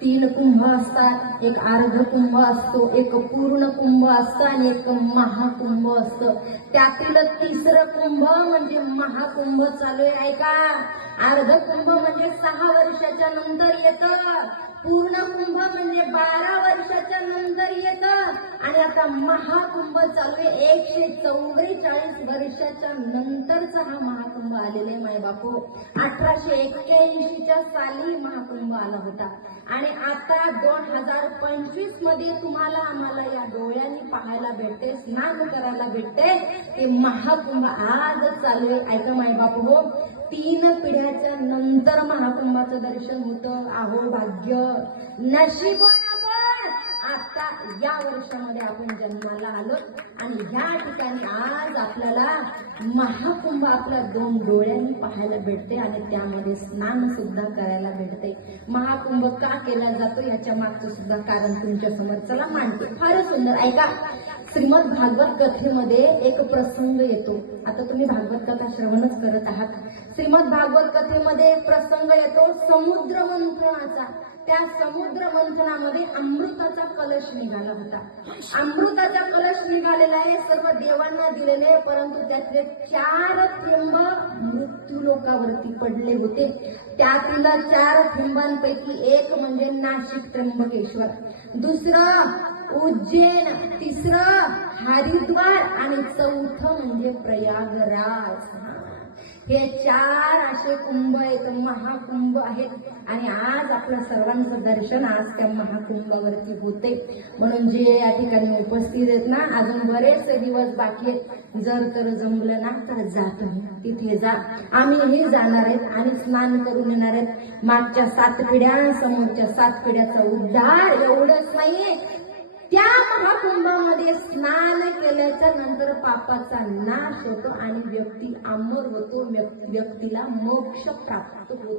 तीन कुंभ असतात, एक अर्ध कुंभ असतो, एक पूर्ण कुंभ असतं आणि एक महाकुंभ असतं. त्यातील तिसरं कुंभ म्हणजे महाकुंभ चालू आहे. ऐका, अर्ध कुंभ म्हणजे 6 वर्षाच्या नंतर येतं, पूर्ण कुंभ म्हणजे 12 वर्षाच्या नंतर येतं आणि आता महाकुंभ चालू आहे. 144 वर्षाच्या नंतरचा हा महाकुंभ आलेले माय बापू. 1881च्या साली महाकुंभ आला होता आणि आता 2025 मध्ये तुम्हाला आम्हाला या डोळ्यांनी पाहायला भेटते, स्नान करायला भेटते. ते महाकुंभ आज चालू आहे. ऐका माय बापू हो, 3 पिढ्याच्या नंतर महाकुंभाचं दर्शन होतं. आहो भाग्य, नशीबवान आपण आता या वर्षामध्ये आपण जन्माला आलो आणि ह्या ठिकाणी आज आपल्याला महाकुंभ आपल्या 2 डोळ्यांनी पाहायला भेटते आणि त्यामध्ये स्नान सुद्धा करायला भेटते. महाकुंभ का केला जातो याच्या मागचं सुद्धा कारण तुमच्या समोर चला मांडते. फारच सुंदर. ऐका, श्रीमद भागवत कथेमध्ये एक प्रसंग येतो. आता तुम्ही भागवत कथा श्रवणच करत आहात. श्रीमद भागवत कथेमध्ये एक प्रसंग येतो समुद्र मंथनाचा. त्या समुद्र मंथनामध्ये अमृताचा कलश निघाला होता. अमृताचा कलश निघालेला आहे, सर्व देवांना दिलेले, परंतु त्यातले 4 थेंब मृत्यू लोकावरती पडले होते. त्यातील 4 थेंबांपैकी एक म्हणजे नाशिक त्र्यंबकेश्वर, दुसरं उज्जैन, तिसरं हरिद्वार आणि चौथं म्हणजे प्रयागराज. हे 4 असे कुंभ आहेत, महाकुंभ आहेत आणि आज आपल्या सर्वांचं दर्शन आज त्या महाकुंभावरती होते. म्हणून जे या ठिकाणी उपस्थित आहेत ना, अजून बरेचसे दिवस बाकी आहेत. जर तर जमलं ना तर जा, तिथे जा, आम्हीही जाणार आहेत आणि स्नान करून येणार आहेत. मागच्या 7 पिढ्या, समोरच्या 7 पिढ्याचा उद्धार. एवढंच नाही, त्या महाकुंभामध्ये स्नान केल्याच्या नंतर पापाचा नाश होतो आणि व्यक्ती अमर होतो, व्यक्तीला मोक्ष प्राप्त होतो.